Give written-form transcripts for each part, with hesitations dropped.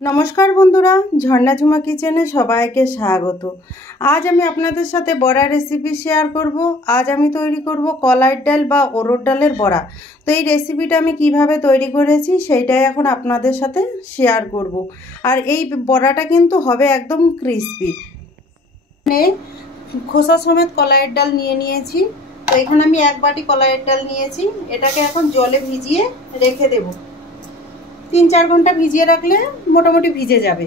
नमस्कार बंधुरा झर्णा झुमा किचेने सबाइके स्वागत। आज आमी आपनादेर साथे बड़ा रेसिपि शेयर करब। आज आमी तैरी करब कलाइर डाल बा अरहर डालेर बड़ा। तो ये रेसिपिटा आमी किभाबे तैरी करेछि सेइटाई एखन आपनादेर साथे शेयर करब। और ये बड़ाटा किन्तु हबे एकदम क्रिस्पी। खोसा समेत कलाइर डाल निये नियेछि। तो एखाने आमी एक बाटी कलाइर डाल नियेछि। एटाके एखन जले भिजिए रेखे देब। 3-4 घंटा भिजिए रखले मोटामुटी भिजे जाबे।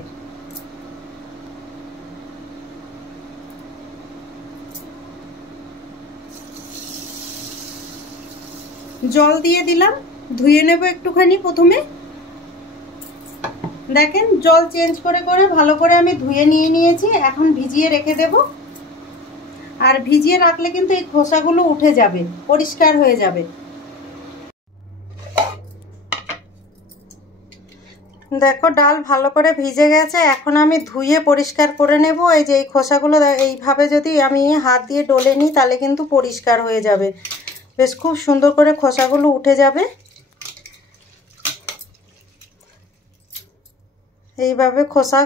जल दिए दिलाम, धुए नेब एकटुखानी। प्रथमे देखें जल चेंज करे करे भालो करे आमी धुए निये नियेछि। एखन भिजिए रेखे देब। और भिजिए राखले किन्तु एई खोसागुलो उठे जाबे, परिष्कार हये जाबे। देखो डाल भालो करे भिजे गेছে। এখন আমি ধুয়ে পরিষ্কার করে নেব। এই যে এই খোসাগুলো এইভাবে যদি আমি হাত দিয়ে ডলে নিই তাহলে কিন্তু পরিষ্কার হয়ে যাবে। বেশ খুব সুন্দর করে খোসাগুলো উঠে যাবে। এইভাবে খোসা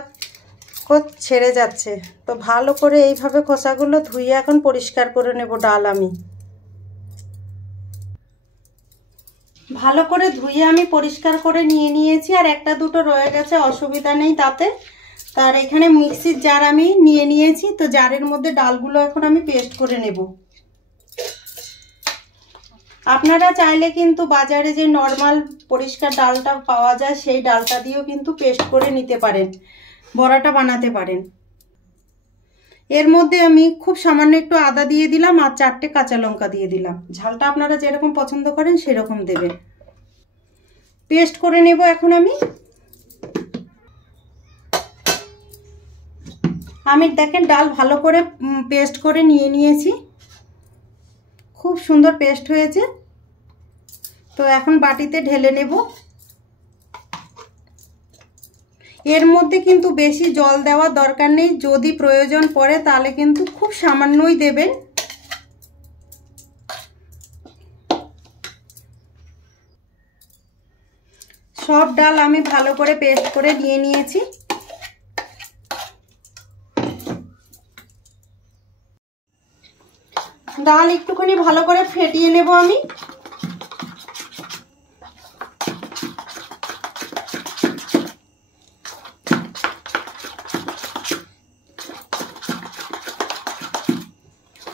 ছেড়ে যাচ্ছে। তো ভালো করে এইভাবে খোসাগুলো ধুয়ে এখন পরিষ্কার করে নেব ডাল আমি। ভালো করে ধুয়ে আমি পরিষ্কার করে নিয়ে নিয়েছি। আর একটা দুটো রয়ে গেছে, অসুবিধা নেই তাতে। তার এখানে মিক্সির জার আমি নিয়ে নিয়েছি। তো জারের মধ্যে ডালগুলো এখন আমি পেস্ট করে নেব। আপনারা চাইলে কিন্তু বাজারে যে নরমাল পরিষ্কার ডালটা পাওয়া যায় সেই ডালটা দিয়েও কিন্তু পেস্ট করে নিতে পারেন, বড়াটা বানাতে পারেন। এর মধ্যে আমি খুব সামান্য একটু আদা দিয়ে দিলাম আর 4টে কাঁচা লঙ্কা দিয়ে দিলাম। ঝালটা আপনারা যেরকম পছন্দ করেন সেরকম দেবেন। পেস্ট করে নেব এখন আমি দেখেন ডাল ভালো করে পেস্ট করে নিয়ে নিয়েছি। খুব সুন্দর পেস্ট হয়েছে। তো এখন বাটিতে ঢেলে নেব। এর মধ্যে কিন্তু বেশি জল দেওয়ার দরকার নেই। যদি প্রয়োজন পড়ে তাহলে কিন্তু খুব সামান্যই দেবেন। সব ডাল আমি ভালো করে পেস্ট করে নিয়ে নিয়েছি। ডাল একটুখানি ভালো করে ফেটিয়ে নেব আমি।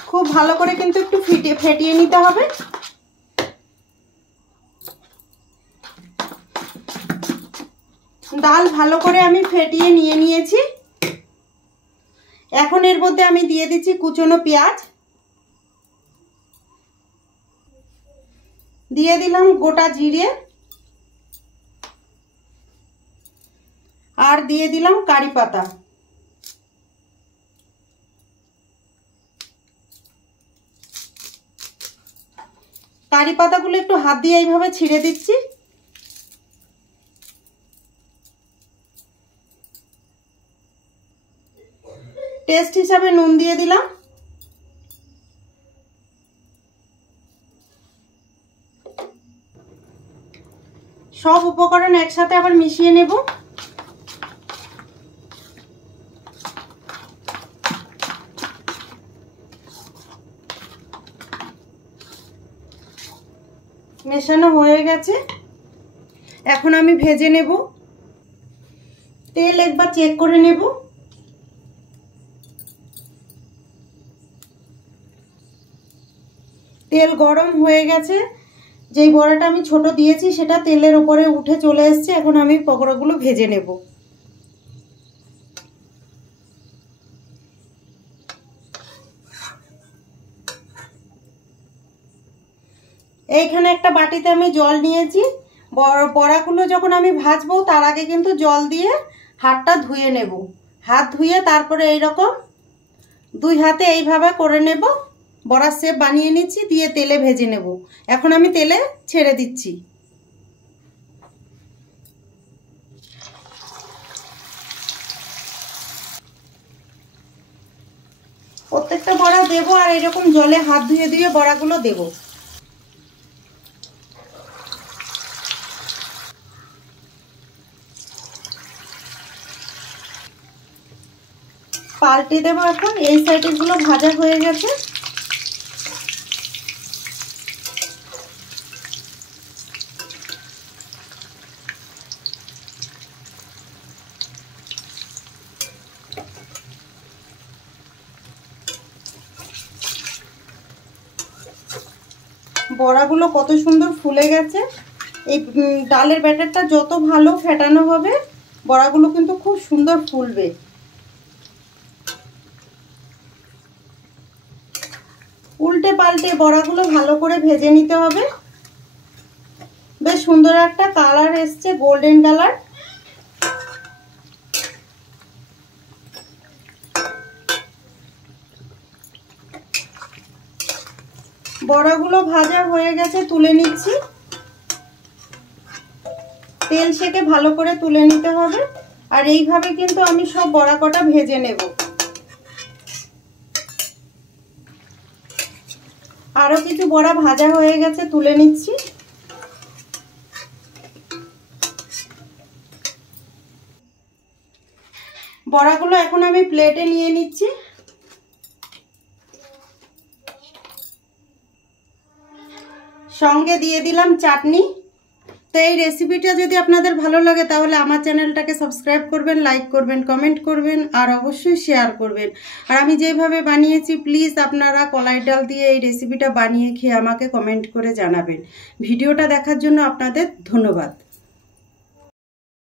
খুব ভালো করে কিন্তু একটু ফেটিয়ে নিতে হবে। ডাল ভালো করে আমি ফেটিয়ে নিয়ে নিয়েছি। এখন এর মধ্যে আমি দিয়ে দিচ্ছি কুচনো পেঁয়াজ, দিয়ে দিলাম গোটা জিরে, আর দিয়ে দিলাম কারি পাতা। কারি পাতাগুলো একটু হাত দিয়ে এইভাবে ছিঁড়ে দিচ্ছি। টেস্ট হিসাবে নুন দিয়ে দিলাম। সব উপকরণ একসাথে আবার মিশিয়ে নেব। মেশানো হয়ে গেছে। এখন আমি ভেজে নেব। তেল একবার চেক করে নেব। তেল গরম হয়ে গেছে। যেই বড়াটা আমি ছোট দিয়েছি সেটা তেলের উপরে উঠে চলে এসেছে। এখন আমি পকোড়াগুলো ভেজে নেব। এইখানে একটা বাটিতে আমি জল নিয়েছি। বড়াগুলো যখন আমি ভাজবো তার আগে কিন্তু জল দিয়ে হাতটা ধুয়ে নেব। হাত ধুয়ে তারপরে এইরকম দুই হাতে এইভাবে করে নেব। বড়ার শেপ বানিয়ে নিচ্ছি, দিয়ে তেলে ভেজে নেব। এখন আমি তেলে ছেড়ে দিচ্ছি। প্রত্যেকটা বড়া দেব আর এরকম জলে হাত ধুয়ে ধুয়ে বড়াগুলো দেব। পাল্টে দেবো এখন। এই সাইডেরগুলো ভাজা হয়ে গেছে। বড়াগুলো কত সুন্দর ফুলে গেছে। এই ডালের ব্যাটারটা যত ভালো ফেটানো হবে বড়াগুলো কিন্তু খুব সুন্দর ফুলবে। উল্টে পাল্টে বড়াগুলো ভালো করে ভেজে নিতে হবে। বেশ সুন্দর একটা কালার এসছে, গোল্ডেন কালার। বড়াগুলো ভাজা হয়ে গেছে, তুলে নিচ্ছি। তেল সেকে ভালো করে তুলে নিতে হবে। আর এইভাবে কিন্তু আমি সব বড়া কটা ভেজে নেব। আরো কিছু বড়া ভাজা হয়ে গেছে, তুলে নিচ্ছি। বড়াগুলো এখন আমি প্লেটে নিয়ে নিচ্ছি। সঙ্গে দিয়ে দিলাম চাটনি। তো এই রেসিপিটা যদি আপনাদের ভালো লাগে তাহলে আমার চ্যানেলটাকে সাবস্ক্রাইব করবেন, লাইক করবেন, কমেন্ট করবেন আর অবশ্যই শেয়ার করবেন। আর আমি যেভাবে বানিয়েছি প্লিজ আপনারা কলাই ডাল দিয়ে এই রেসিপিটা বানিয়ে খেয়ে আমাকে কমেন্ট করে জানাবেন। ভিডিওটা দেখার জন্য আপনাদের ধন্যবাদ।